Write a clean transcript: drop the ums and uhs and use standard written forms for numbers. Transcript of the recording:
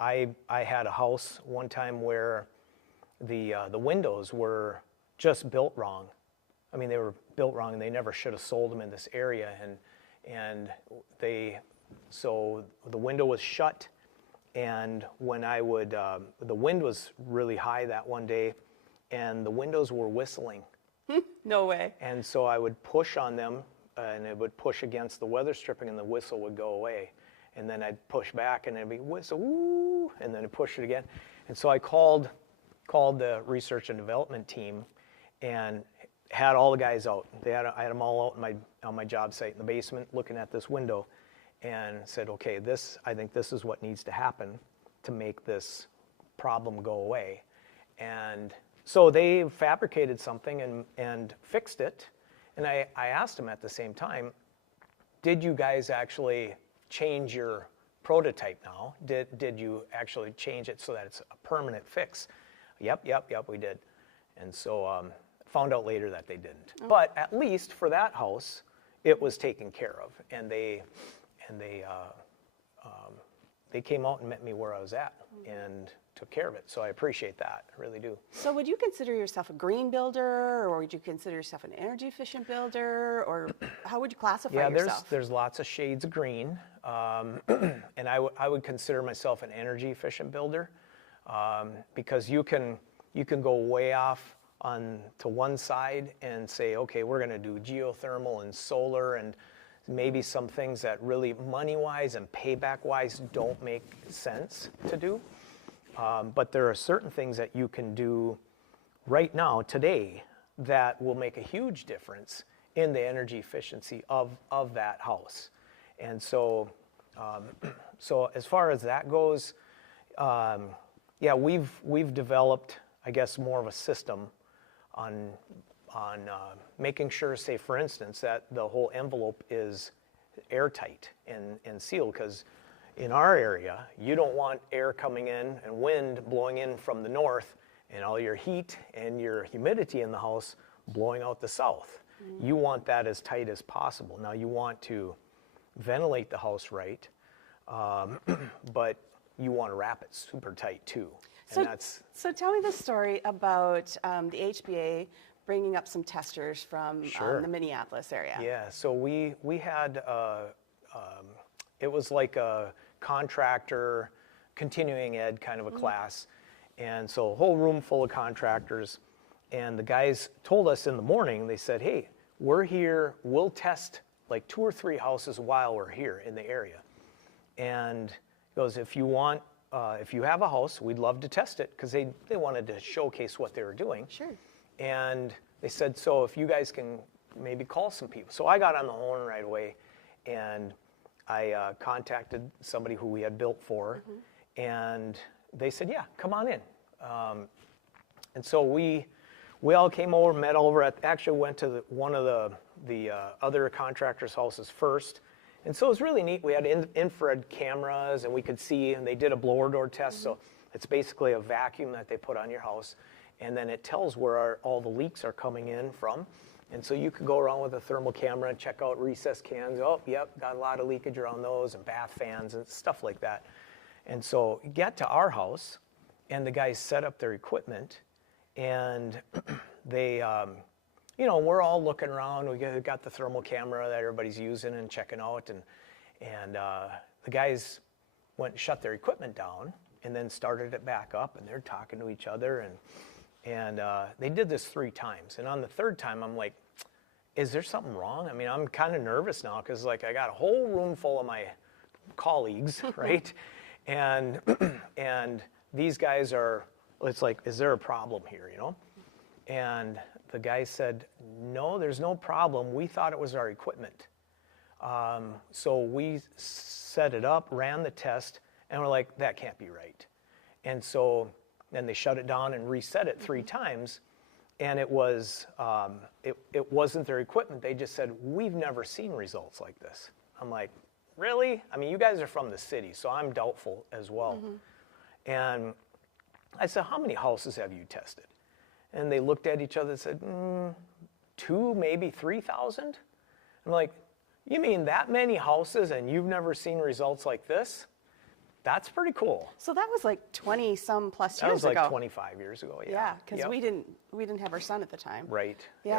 I had a house one time where the windows were just built wrong. I mean, they were built wrong, and they never should have sold them in this area. And so the window was shut, and when I would, the wind was really high that one day, and the windows were whistling. No way. And so I would push on them, and it would push against the weather stripping, and the whistle would go away. And then I'd push back, and it'd be whistle, woo, and then I'd push it again. And so I called the research and development team, and had all the guys out. I had them all out on my job site in the basement, looking at this window, and said, okay, I think this is what needs to happen to make this problem go away. And so they fabricated something and fixed it. And I asked them at the same time, did you guys actually change your prototype now? Did you actually change it so that it's a permanent fix? Yep, we did. And so found out later that they didn't. Oh. But at least for that house, it was taken care of. And they came out and met me where I was at and took care of it. So I appreciate that, I really do. So would you consider yourself a green builder, or would you consider yourself an energy efficient builder, or how would you classify yourself? Yeah, there's lots of shades of green, and I would consider myself an energy efficient builder, because you can go way off to one side and say, okay, we're going to do geothermal and solar and maybe some things that really money-wise and payback-wise don't make sense to do. But there are certain things that you can do right now, today, that will make a huge difference in the energy efficiency of that house. And so, so as far as that goes, yeah, we've developed, I guess, more of a system on making sure, say, for instance, that the whole envelope is airtight and sealed, because in our area, you don't want air coming in and wind blowing in from the north and all your heat and your humidity in the house blowing out the south. Mm-hmm. You want that as tight as possible. Now, you want to ventilate the house right, but you want to wrap it super tight too. So tell me the story about the HBA bringing up some testers from the Minneapolis area. Yeah, so we had, it was like a contractor continuing ed kind of a class. And so a whole room full of contractors. And the guys told us in the morning, they said, hey, we're here, we'll test like 2 or 3 houses while we're here in the area. And he goes, if you want, if you have a house, we'd love to test it, because they wanted to showcase what they were doing. Sure. And they said, so if you guys can maybe call some people. So I got on the horn right away, and I contacted somebody who we had built for, and they said, yeah, come on in. And so we all came over, met over at, actually went to one of the other contractors' houses first. And so it was really neat. We had infrared cameras, and we could see, and they did a blower door test. So it's basically a vacuum that they put on your house, and then it tells where all the leaks are coming in from. And so you could go around with a thermal camera and check out recessed cans. Oh, yep, got a lot of leakage around those, and bath fans and stuff like that. And so you get to our house, and the guys set up their equipment, and they, you know, we're all looking around. We got the thermal camera that everybody's using and checking out, and the guys went and shut their equipment down, and then started it back up, and they're talking to each other, and they did this 3 times. And on the 3rd time, I'm like, is there something wrong? I mean, I'm kind of nervous now, because like I got a whole room full of my colleagues, right? And these guys are, it's like, is there a problem here, you know? And the guy said, no, there's no problem. We thought it was our equipment. So we set it up, ran the test, and we're like, that can't be right. And so then they shut it down and reset it 3 times, and it was, it wasn't their equipment. They just said, we've never seen results like this. I'm like, really? I mean, you guys are from the city, so I'm doubtful as well. And I said, how many houses have you tested? And they looked at each other and said, 2, maybe 3,000? I'm like, you mean that many houses and you've never seen results like this? That's pretty cool. So that was like 20 some plus That years was like ago. 25 years ago. Yeah, because Yep. we didn't have our son at the time. Right. Yeah.